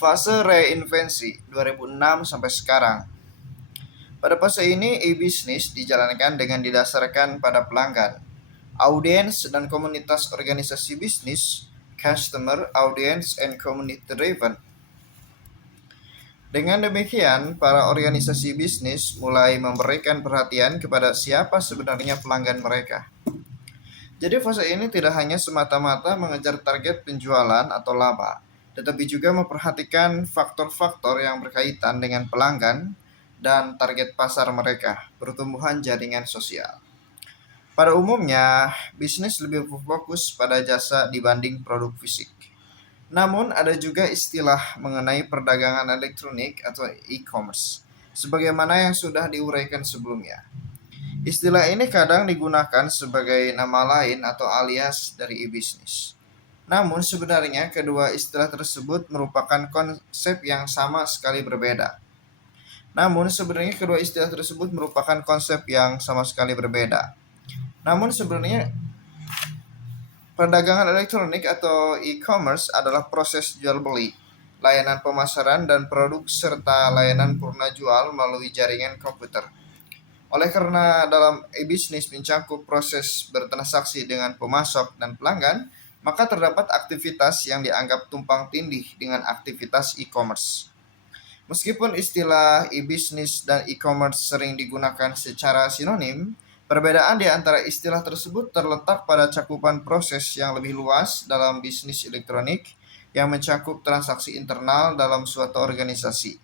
Fase reinvensi 2006 sampai sekarang. Pada fase ini, e-bisnis dijalankan dengan didasarkan pada pelanggan, audiens dan komunitas organisasi bisnis, customer, audience, and community driven. Dengan demikian, para organisasi bisnis mulai memberikan perhatian kepada siapa sebenarnya pelanggan mereka. Jadi fase ini tidak hanya semata-mata mengejar target penjualan atau laba, tetapi juga memperhatikan faktor-faktor yang berkaitan dengan pelanggan dan target pasar mereka, pertumbuhan jaringan sosial. Pada umumnya, bisnis lebih berfokus pada jasa dibanding produk fisik. Namun ada juga istilah mengenai perdagangan elektronik atau e-commerce, sebagaimana yang sudah diuraikan sebelumnya. Istilah ini kadang digunakan sebagai nama lain atau alias dari e-bisnis. Namun sebenarnya kedua istilah tersebut merupakan konsep yang sama sekali berbeda. Namun sebenarnya kedua istilah tersebut merupakan konsep yang sama sekali berbeda. Namun sebenarnya perdagangan elektronik atau e-commerce adalah proses jual beli, layanan pemasaran dan produk serta layanan purna jual melalui jaringan komputer. Oleh karena dalam e-bisnis mencakup proses bertransaksi dengan pemasok dan pelanggan, maka terdapat aktivitas yang dianggap tumpang tindih dengan aktivitas e-commerce. Meskipun istilah e-bisnis dan e-commerce sering digunakan secara sinonim, perbedaan di antara istilah tersebut terletak pada cakupan proses yang lebih luas dalam bisnis elektronik yang mencakup transaksi internal dalam suatu organisasi.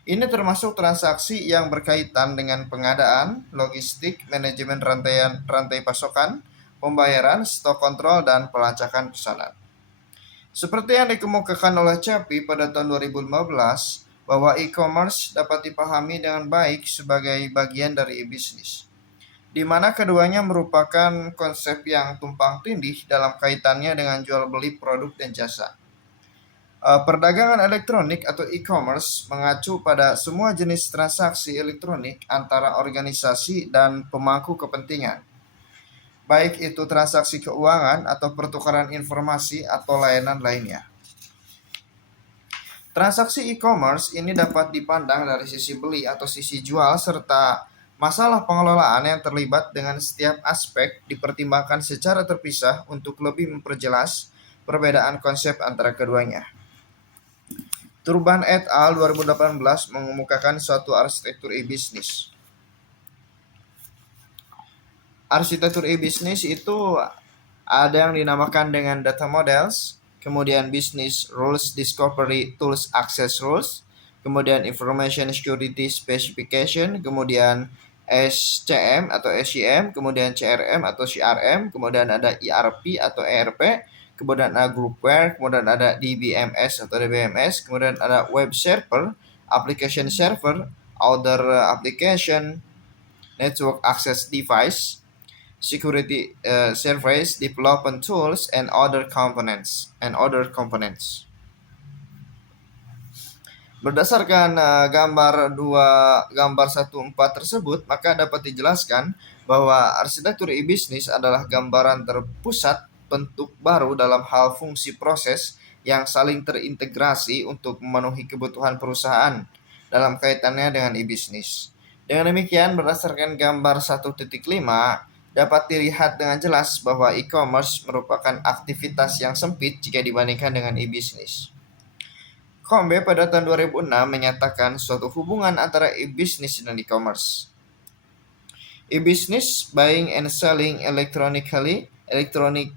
Ini termasuk transaksi yang berkaitan dengan pengadaan, logistik, manajemen rantai pasokan, pembayaran, stok kontrol, dan pelacakan pesanan. Seperti yang dikemukakan oleh Cepi pada tahun 2015, bahwa e-commerce dapat dipahami dengan baik sebagai bagian dari e-bisnis, di mana keduanya merupakan konsep yang tumpang tindih dalam kaitannya dengan jual beli produk dan jasa. Perdagangan elektronik atau e-commerce mengacu pada semua jenis transaksi elektronik antara organisasi dan pemangku kepentingan, baik itu transaksi keuangan atau pertukaran informasi atau layanan lainnya. Transaksi e-commerce ini dapat dipandang dari sisi beli atau sisi jual serta masalah pengelolaan yang terlibat dengan setiap aspek dipertimbangkan secara terpisah untuk lebih memperjelas perbedaan konsep antara keduanya. Turban et al. 2018 mengemukakan suatu arsitektur e-bisnis. Arsitektur e-bisnis itu ada yang dinamakan dengan data models, kemudian business rules discovery tools access rules, kemudian information security specification, kemudian SCM atau SCM, kemudian CRM atau CRM, kemudian ada ERP atau ERP, kemudian ada groupware, kemudian ada DBMS atau DBMS, kemudian ada web server, application server, other application, network access device, security service, development tools, and other components. Berdasarkan gambar 14 tersebut, maka dapat dijelaskan bahwa arsitektur e-bisnis adalah gambaran terpusat bentuk baru dalam hal fungsi proses yang saling terintegrasi untuk memenuhi kebutuhan perusahaan dalam kaitannya dengan e-bisnis. Dengan demikian, berdasarkan gambar 1.5, dapat dilihat dengan jelas bahwa e-commerce merupakan aktivitas yang sempit jika dibandingkan dengan e-bisnis. Combe pada tahun 2006 menyatakan suatu hubungan antara e-bisnis dan e-commerce. E-business, buying and selling electronically, electronic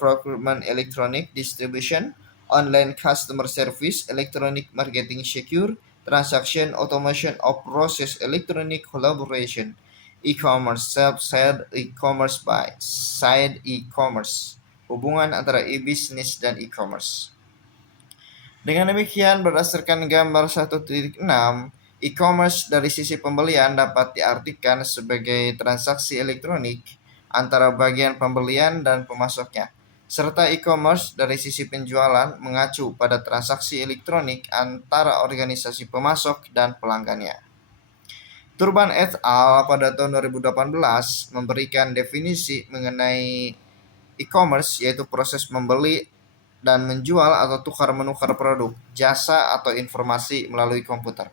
procurement, electronic distribution, online customer service, electronic marketing secure, transaction automation of process, electronic collaboration, e-commerce, self-side e-commerce by side e-commerce. Hubungan antara e-business dan e-commerce. Dengan demikian, berdasarkan gambar 1.6, e-commerce dari sisi pembelian dapat diartikan sebagai transaksi elektronik antara bagian pembelian dan pemasoknya, serta e-commerce dari sisi penjualan mengacu pada transaksi elektronik antara organisasi pemasok dan pelanggannya. Turban et al. Pada tahun 2018 memberikan definisi mengenai e-commerce, yaitu proses membeli dan menjual atau tukar-menukar produk, jasa, atau informasi melalui komputer.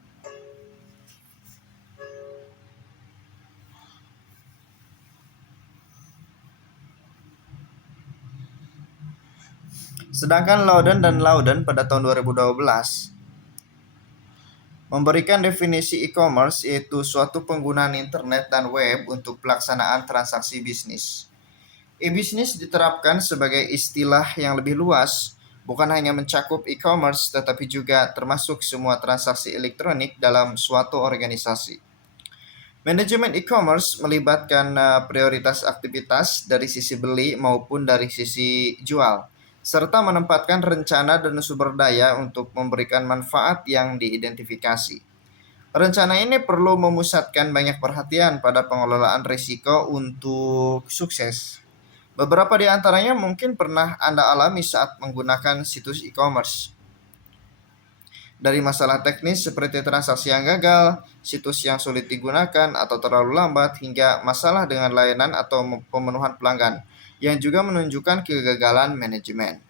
Sedangkan Loudon dan Loudon pada tahun 2012 memberikan definisi e-commerce yaitu suatu penggunaan internet dan web untuk pelaksanaan transaksi bisnis. E-bisnis diterapkan sebagai istilah yang lebih luas, bukan hanya mencakup e-commerce tetapi juga termasuk semua transaksi elektronik dalam suatu organisasi. Manajemen e-commerce melibatkan prioritas aktivitas dari sisi beli maupun dari sisi jual, serta menempatkan rencana dan sumber daya untuk memberikan manfaat yang diidentifikasi. Rencana ini perlu memusatkan banyak perhatian pada pengelolaan risiko untuk sukses. Beberapa di antaranya mungkin pernah Anda alami saat menggunakan situs e-commerce. Dari masalah teknis seperti transaksi yang gagal, situs yang sulit digunakan atau terlalu lambat, hingga masalah dengan layanan atau pemenuhan pelanggan, yang juga menunjukkan kegagalan manajemen.